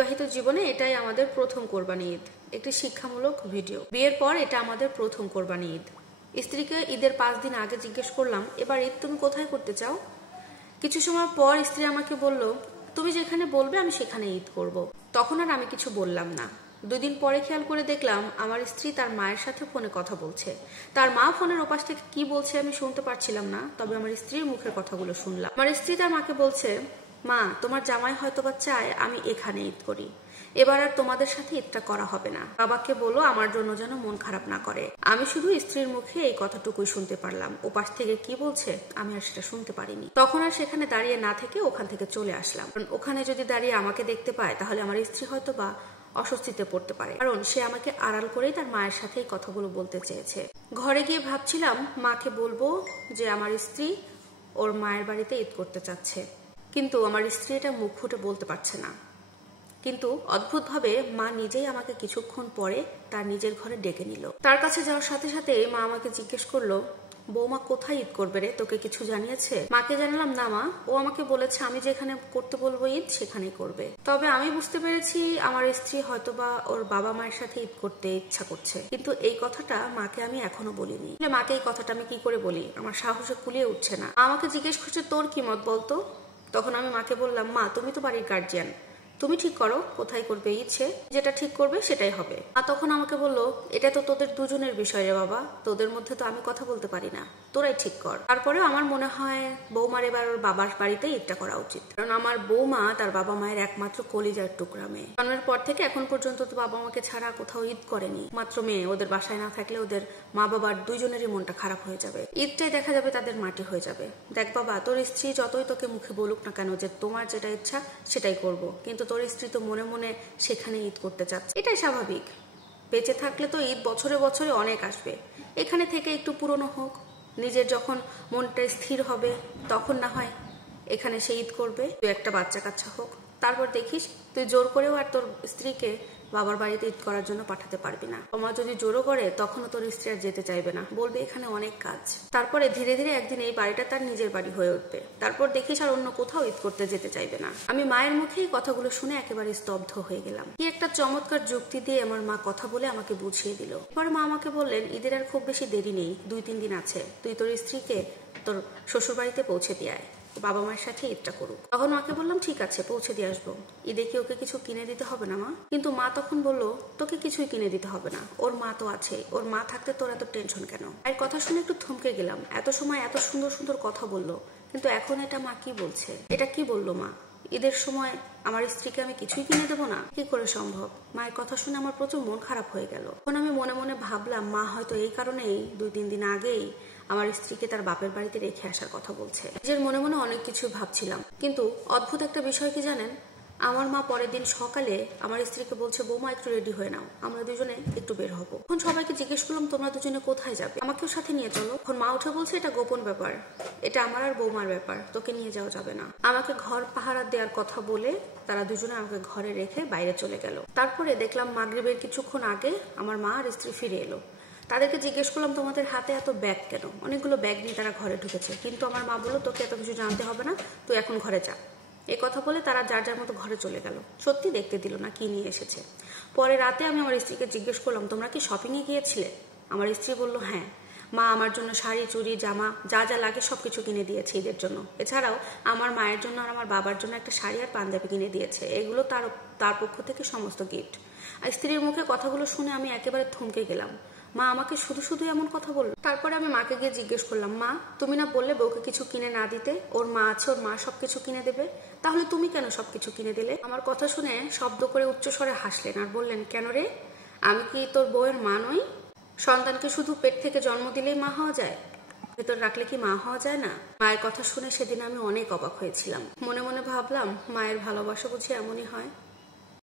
বিবাহিত জীবনে এটাই আমাদের প্রথম কোরবানি ঈদ, একটি শিক্ষামূলক ভিডিও। বিয়ের পর এটা আমাদের প্রথম কোরবানি ঈদ। স্ত্রীকে ঈদের 5 দিন আগে জিজ্ঞেস করলাম, এবার ঈদ তুমি কোথায় করতে চাও? কিছু সময় পর স্ত্রী আমাকে বলল, তুমি যেখানে বলবে আমি সেখানে ঈদ করব। তখন আর আমি কিছু বললাম না। 2 দিন পরে খেয়াল করে দেখলাম আমার স্ত্রী তার মায়ের সাথে ফোনে কথা বলছে। তার মা ফোনের ওপাশ থেকে কি বলছে আমি শুনতে পারছিলাম না, তবে আমার স্ত্রীর মুখের কথাগুলো শুনলাম। আমার স্ত্রী তার মাকে বলছে, মা তোমার জামাই হয়তোবা চায় আমি এখানে ঈদ করি, এবার আর তোমাদের সাথে ঈদটা করা হবে না। বাবাকে বলো আমার জন্য যেন মন খারাপ না করে। আমি শুধু স্ত্রীর মুখে এই কথাটুকুই শুনতে পারলাম, ওপাশ থেকে কি বলছে আমি আর সেটা শুনতে পারিনি। তখন আর সেখানে দাঁড়িয়ে না থেকে ওখান থেকে চলে আসলাম, কারণ ওখানে যদি দাঁড়িয়ে আমাকে দেখতে পায় তাহলে আমার স্ত্রী হয়তোবা অস্বস্তিতে পড়তে পারে, কারণ সে আমাকে আড়াল করেই তার মায়ের সাথে এই কথাগুলো বলতে চেয়েছে। ঘরে গিয়ে ভাবছিলাম মাকে বলবো যে আমার স্ত্রী ওর মায়ের বাড়িতে ঈদ করতে চাচ্ছে, কিন্তু আমার স্ত্রী এটা মুখ ফুটে বলতে পারছে না। কিন্তু অদ্ভুতভাবে মা নিজেই আমাকে কিছুক্ষণ পরে তার নিজের ঘরে ডেকে নিল। তার কাছে যাওয়ার সাথে সাথে মা আমাকে জিজ্ঞেস করলো, বৌমা কোথায় ঈদ করবে রে, তোকে কিছু জানিয়েছে? মাকে জানালাম, না মা, ও আমাকে বলেছে আমি যেখানে করতে বলবো ঈদ সেখানেই করবে। তবে আমি বুঝতে পেরেছি আমার স্ত্রী হয়তোবা ওর বাবা মায়ের সাথে ঈদ করতে ইচ্ছা করছে, কিন্তু এই কথাটা মাকে আমি এখনো বলিনি। মাকে এই কথাটা আমি কি করে বলি, আমার সাহসে কুলিয়ে উঠছে না। আমাকে জিজ্ঞেস করছে তোর কি মত বলতো। তখন আমি মাকে বললাম, মা তুমি তো বাড়ির গার্জিয়ান, তুমি ঠিক করো কোথায় করবে ঈদ, যেটা ঠিক করবে সেটাই হবে। আর তখন আমাকে বললো, এটা তো তোদের দুজনের বিষয় রে বাবা, তোদের মধ্যে তো আমি কথা বলতে পারি না, তোরাই ঠিক কর। তারপরেও আমার মনে হয় বৌমার এবার ওর বাবার বাড়িতে ঈদটা করা উচিত, কারণ আমার বৌমা তার বাবা মায়ের একমাত্র কলিজার টুকরা মেয়ে। জন্মের পর থেকে এখন পর্যন্ত তো বাবা মাকে ছাড়া কোথাও ঈদ করেনি, মাত্র মেয়ে। ওদের বাসায় না থাকলে ওদের মা বাবার দুইজনেরই মনটা খারাপ হয়ে যাবে, ঈদটাই দেখা যাবে তাদের মাটি হয়ে যাবে। দেখ বাবা, তোর স্ত্রী যতই তোকে মুখে বলুক না কেন যে তোমার যেটা ইচ্ছা সেটাই করব, কিন্তু তোর স্ত্রী তো মনে মনে সেখানে ঈদ করতে চাচ্ছে, এটাই স্বাভাবিক। বেঁচে থাকলে তো ঈদ বছরে বছরে অনেক আসবে, এখানে থেকে একটু পুরনো হোক, নিজের যখন মনটা স্থির হবে তখন না হয় এখানে সে ঈদ করবে। তুই একটা বাচ্চা কাচ্চা হোক, তারপর দেখিস তুই জোর করেও আর তোর স্ত্রীকে বাবার বাড়িতে ঈদ করার জন্য পাঠাতে পারবি না। তোমার যদি জোরও করে তখনও তোর স্ত্রী আর যেতে চাইবে না, বলবে এখানে অনেক কাজ। তারপরে ধীরে ধীরে একদিন এই বাড়িটা তার নিজের বাড়ি হয়ে উঠবে, তারপর দেখিস আর অন্য কোথাও ঈদ করতে যেতে চাইবে না। আমি মায়ের মুখেই কথাগুলো শুনে একেবারে স্তব্ধ হয়ে গেলাম। কি একটা চমৎকার যুক্তি দিয়ে আমার মা কথা বলে আমাকে বুঝিয়ে দিল। পরে মা আমাকে বললেন, ঈদের আর খুব বেশি দেরি নেই, 2-3 দিন আছে, তুই তোর স্ত্রীকে তোর শ্বশুর বাড়িতে পৌঁছে দিয়ে আয়, বাবা মায়ের সাথে ঈদটা করুক। তখন মাকে বললাম, ঠিক আছে পৌঁছে দিয়ে আসবো, ঈদে কি ওকে কিছু কিনে দিতে হবে না মা? কিন্তু মা তখন বললো, তোকে কিছুই কিনে দিতে হবে না, ওর মা তো আছে, ওর মা থাকতে তোর এত টেনশন কেন? আর কথা শুনে একটু থমকে গেলাম, এত সময় এত সুন্দর সুন্দর কথা বললো, কিন্তু এখন এটা মা কি বলছে, এটা কি বললো মা? ঈদের সময় আমার স্ত্রীকে আমি কিছুই কিনে দেবো না, কি করে সম্ভব? মায়ের কথা শুনে আমার প্রচুর মন খারাপ হয়ে গেল। তখন আমি মনে মনে ভাবলাম, মা হয়তো এই কারণেই 2-3 দিন আগেই আমার স্ত্রীকে তার বাপের বাড়িতে রেখে আসার কথা বলছে। নিজের মনে মনে অনেক কিছু ভাবছিলাম, কিন্তু অদ্ভুত একটা বিষয় কি জানেন, আমার মা পরের দিন সকালে আমার স্ত্রীকে বলছে, বৌমা একটু রেডি হয়ে নাও, আমরা দুজনে একটু বের হবো। এখন সবাইকে জিজ্ঞেস করলাম, তোমরা দুজনে কোথায় যাবে, আমাকেও সাথে নিয়ে চলো। এখন মা উঠে বলছে, এটা গোপন ব্যাপার, এটা আমার আর বৌমার ব্যাপার, তোকে নিয়ে যাওয়া যাবে না। আমাকে ঘর পাহারা দেওয়ার কথা বলে তারা দুজনে আমাকে ঘরে রেখে বাইরে চলে গেল। তারপরে দেখলাম মাগরিবের কিছুক্ষণ আগে আমার মা আর স্ত্রী ফিরে এলো। তাদেরকে জিজ্ঞেস করলাম, তোমাদের হাতে এত ব্যাগ কেন? অনেকগুলো ব্যাগ নিয়ে তারা ঘরে ঢুকেছে, কিন্তু আমার মা বললো, তোকে এত কিছু জানতে হবে না, তুই এখন ঘরে যা। এই কথা বলে তারা যার যার মতো ঘরে চলে গেল। সত্যি দেখতে দিল না কি নিয়ে এসেছে। পরে রাতে আমি আমার স্ত্রীকে জিজ্ঞেস করলাম, তোমরা কি শপিং এ গিয়েছিলে? আমার স্ত্রী বলল, হ্যাঁ, মা আমার জন্য শাড়ি, চুড়ি, জামা যা যা লাগে সবকিছু কিনে দিয়েছে ঈদের জন্য। এছাড়াও আমার মায়ের জন্য আর আমার বাবার জন্য একটা শাড়ি আর পাঞ্জাবি কিনে দিয়েছে, এগুলো তার পক্ষ থেকে সমস্ত গিফট। আর স্ত্রীর মুখে কথাগুলো শুনে আমি একেবারে থমকে গেলাম। মা আমাকে শুধু শুধু এমন কথা বলল। তারপরে আমি মাকে গিয়ে জিজ্ঞেস করলাম, মা তুমি না বললে বউকে কিছু কিনে না দিতে, ওর মা আছে, ওর মা সবকিছু কিনে দেবে, তাহলে তুমি কেন সবকিছু কিনে দিলে? আমার কথা শুনে শব্দ করে উচ্চস্বরে হাসলেন আর বললেন, কেন রে, আমি কি তোর বউয়ের মা নই? সন্তানকে শুধু পেট থেকে জন্ম দিলেই মা হওয়া যায়, ভেতর রাখলে কি মা হওয়া যায় না? মায়ের কথা শুনে সেদিন আমি অনেক অবাক হয়েছিলাম। মনে মনে ভাবলাম, মায়ের ভালোবাসা বুঝি এমনই হয়।